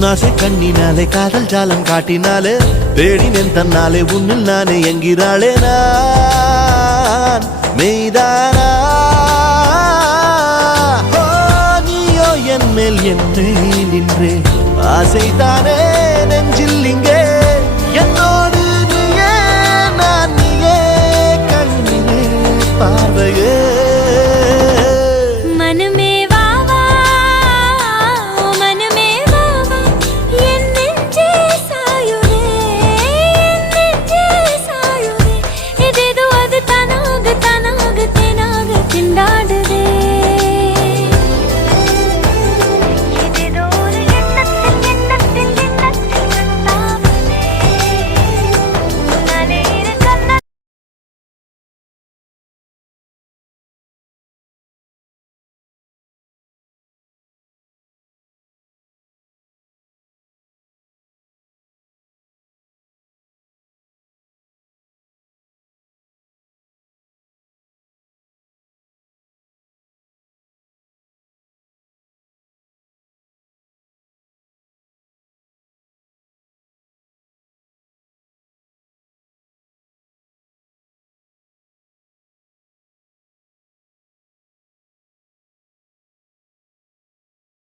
உன்னாசை கண்ணினாலே காதல் ஜாலம் காட்டினாலே தேடினேன் தன்னாலே உன்னில் நானே என்கிறாளே நான் மெய்தானா நீயோ என் மேல் என்னே நின்றே ஆசைதானே